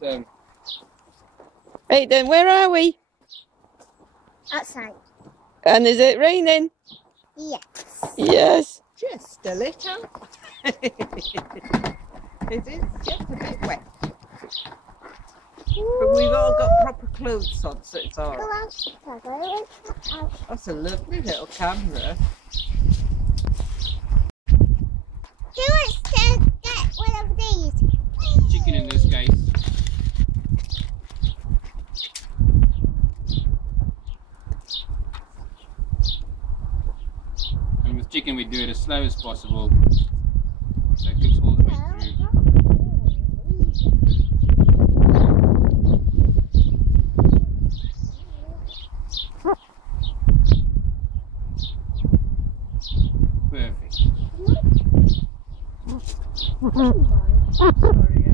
Right then, where are we? Outside. And is it raining? Yes. Yes. Just a little. It is just a bit wet. But we've all got proper clothes on, so it's all right. That's a lovely little camera. Who wants to get one of these? Chicken in this case. And with chicken we do it as slow as possible, so it cooks all the way through. Perfect. Sorry.